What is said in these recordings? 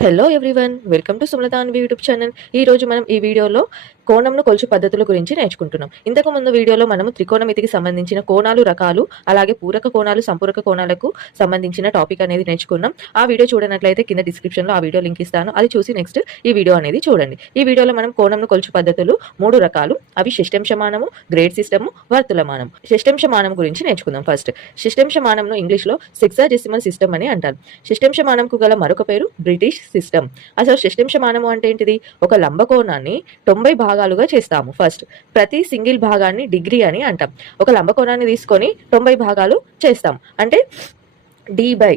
Hello everyone welcome to సుమలతాన్ YouTube channel ఈరోజు మనం ఈ వీడియోలో కోణంను కొలుచు పద్ధతుల గురించి నేర్చుకుంటున్నాం. ఇంతకు ముందు వీడియోలో మనము త్రికోణమితికి సంబంధించిన కోణాలు రకాలు అలాగే పూరక కోణాలు సంపూరక కోణాలకు సంబంధించిన టాపిక్ అనేది నేర్చుకున్నాం. ఆ వీడియో చూడనట్లయితే కింద డిస్క్రిప్షన్లో ఆ వీడియో లింక్ ఇస్తాను. అది చూసి నెక్స్ట్ ఈ వీడియో అనేది చూడండి. ఈ వీడియోలో మనం కోణంను కొలుచు పద్ధతులు మూడు రకాలు. అవి శిష్టంశమానము గ్రేడ్ సిస్టము వర్తులమానం శిష్టంశమానం గురించి నేర్చుకుందాం ఫస్ట్. శిష్టంశమానంను ఇంగ్లీష్లో సెక్సాడెసిమల్ సిస్టమ్ అని అంటారు. శిష్టంశమానంకు గల మరొక పేరు బ్రిటిష్ సిస్టమ్. అసలు శిష్టంశమానము అంటే ఏంటిది? ఒక లంబకోణాన్ని తొంభై భాగాలుగా చేస్తాము. ఫస్ట్ ప్రతి సింగిల్ భాగాన్ని డిగ్రీ అని అంటాం. ఒక లంబకోణాన్ని తీసుకొని తొంభై భాగాలు చేస్తాం. అంటే D by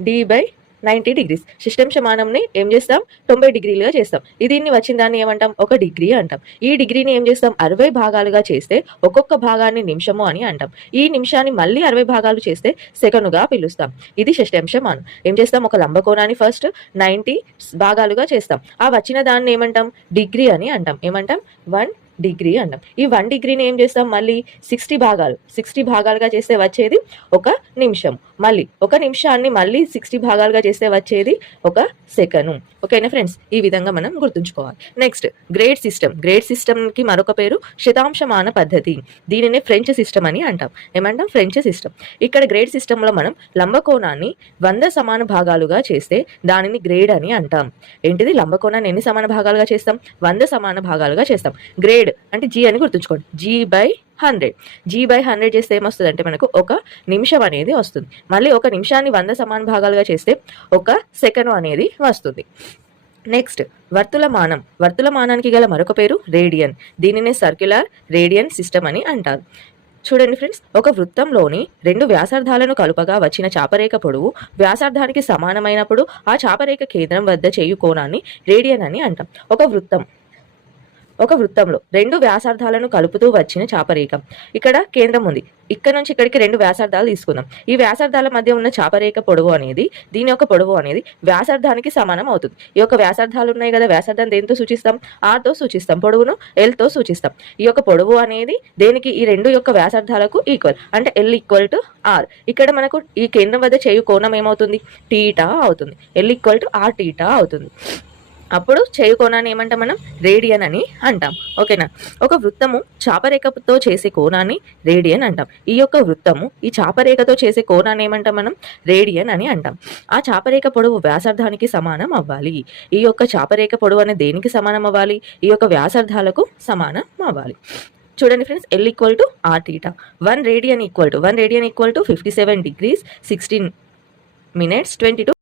D by ninety degrees. System సమానంని ఏం చేస్తాం? తొంభై డిగ్రీలుగా చేస్తాం. దీన్ని వచ్చిన దాన్ని ఏమంటాం? ఒక డిగ్రీ అంటాం. ఈ డిగ్రీని ఏం చేస్తాం? అరవై భాగాలుగా చేస్తే ఒక్కొక్క భాగాన్ని నిమిషము అని అంటాం. ఈ నిమిషాన్ని మళ్ళీ అరవై భాగాలు చేస్తే సెకనుగా పిలుస్తాం. ఇది షష్టంశమానం ఏం చేస్తాం? ఒక లంబకోణాన్ని ఫస్ట్ నైంటీ భాగాలుగా చేస్తాం. ఆ వచ్చిన దాన్ని ఏమంటాం? డిగ్రీ అని అంటాం. ఏమంటాం? వన్ డిగ్రీ అంటాం ఈ వన్ డిగ్రీని ఏం చేస్తాం? మళ్ళీ సిక్స్టీ భాగాలు. సిక్స్టీ భాగాలుగా చేస్తే వచ్చేది ఒక నిమిషం. మళ్ళీ ఒక నిమిషాన్ని మళ్ళీ సిక్స్టీ భాగాలుగా చేస్తే వచ్చేది ఒక సెకను. ఓకేనా ఫ్రెండ్స్? ఈ విధంగా మనం గుర్తుంచుకోవాలి. Next grade system. గ్రేడ్ సిస్టమ్కి మరొక పేరు శతాంశమాన పద్ధతి. దీనినే ఫ్రెంచ్ సిస్టమ్ అని అంటాం. ఏమంటాం? French system. ఇక్కడ గ్రేడ్ సిస్టంలో మనం లంబకోణాన్ని వంద సమాన భాగాలుగా చేస్తే దానిని గ్రేడ్ అని అంటాం. ఏంటిది? లంబకోణాన్ని ఎన్ని సమాన భాగాలుగా చేస్తాం? వంద సమాన భాగాలుగా చేస్తాం. గ్రేడ్ అంటే జీ అని గుర్తుంచుకోండి. G by hundred G by hundred చేస్తే ఏమొస్తుంది అంటే మనకు ఒక నిమిషం అనేది వస్తుంది. మళ్ళీ ఒక నిమిషాన్ని వంద సమాన భాగాలుగా చేస్తే ఒక సెకను అనేది వస్తుంది. నెక్స్ట్ వర్తులమానం వర్తులమానానికి గల మరొక పేరు రేడియన్. దీనినే సర్క్యులర్ రేడియన్ సిస్టమ్ అని అంటారు. చూడండి ఫ్రెండ్స్ ఒక వృత్తంలోని రెండు వ్యాసార్థాలను కలుపగా వచ్చిన చాపరేఖ పొడవు వ్యాసార్థానికి సమానమైనప్పుడు ఆ చాపరేఖ కేంద్రం వద్ద చేయు కోణాన్ని రేడియన్ అని అంటాం. ఒక వృత్తం ఒక వృత్తంలో రెండు వ్యాసార్థాలను కలుపుతూ వచ్చిన చాపరేఖ. ఇక్కడ కేంద్రం ఉంది. ఇక్కడ నుంచి ఇక్కడికి రెండు వ్యాసార్థాలు తీసుకుందాం. ఈ వ్యాసార్థాల మధ్య ఉన్న చాపరేఖ పొడవు అనేది దీని యొక్క పొడవు అనేది వ్యాసార్థానికి సమానం అవుతుంది. ఈ యొక్క వ్యాసార్థాలు ఉన్నాయి కదా వ్యాసార్థం దేనితో సూచిస్తాం? ఆర్తో సూచిస్తాం. పొడవును ఎల్తో సూచిస్తాం. ఈ యొక్క పొడవు అనేది దేనికి ఈ రెండు యొక్క వ్యాసార్థాలకు ఈక్వల్ అంటే ఎల్ ఈక్వల్ టు ఆర్ ఇక్కడ మనకు ఈ కేంద్రం వద్ద చేయు కోణం ఏమవుతుంది? టీటా అవుతుంది. L equal to R theta అవుతుంది. అప్పుడు చేయు కోణాన్ని ఏమంటాం మనం? రేడియన్ అని అంటాం. ఓకేనా? ఒక వృత్తము చాపరేఖతో చేసే కోణాన్ని రేడియన్ అంటాం. ఈ యొక్క వృత్తము ఈ చాపరేఖతో చేసే కోణాన్ని ఏమంటాం మనం? రేడియన్ అని అంటాం. ఆ చాపరేఖ పొడవు వ్యాసార్థానికి సమానం అవ్వాలి. ఈ యొక్క చాపరేఖ పొడవు అనేది దేనికి సమానం అవ్వాలి? ఈ యొక్క వ్యాసార్థాలకు సమానం అవ్వాలి. చూడండి friends L equal to R theta one radian equal to one radian equal to fifty seven degrees sixteen minutes twenty two